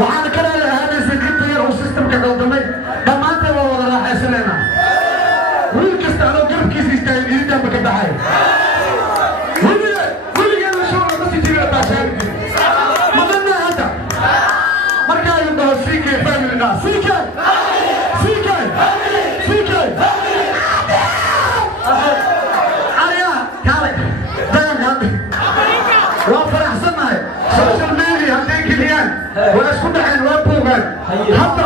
waxaan kala lahaanay secretary oo systemka qaldamay dhamaanta waa wada raaxaysanayna wiil kasta oo garabkiisa istaagay idinta ka baxay weliga la soo wada si jiray taashay madana hada marka ay dhaho CK family na CK ariya kale dan hadi waa faraxsanahay social media hadday geliyaan waa isku dhaxeen waa buugaan hadda